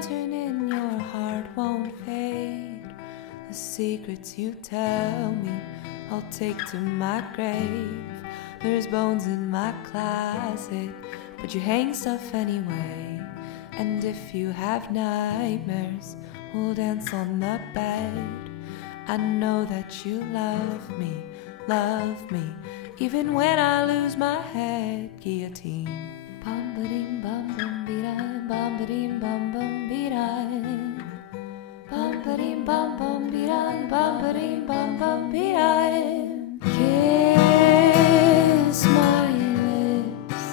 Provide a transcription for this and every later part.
lantern in your heart won't fade. The secrets you tell me I'll take to my grave. There's bones in my closet, but you hang stuff anyway. And if you have nightmares, we'll dance on the bed. I know that you love me, even when I lose my head. Guillotine. Bum-ba-ding, bum-bum-be-da, bum-ba-ding, bum-bum-be-da. Bum-ba-ding, bum-bum-be-da, bum-ba-ding, bum-bum-be-da. Kiss my lips,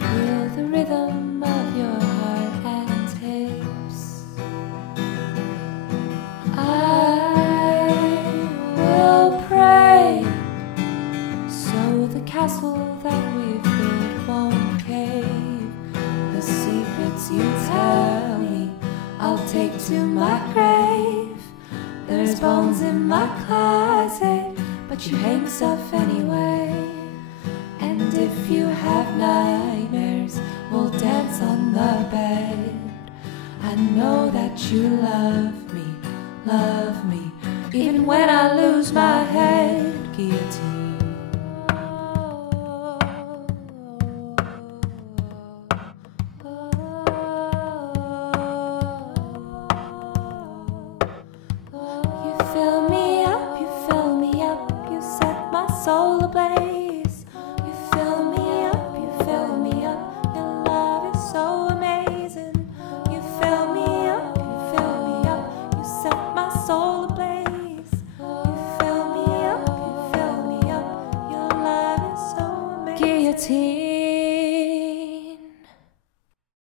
feel the rhythm of your heart and hips. I will pray so the castle that we've built won't cave. The secrets you tell me I'll take to my grave. There's bones in my closet, but you hang stuff anyway. And if you have nightmares, we'll dance on the bed. I know that you love me, even when I lose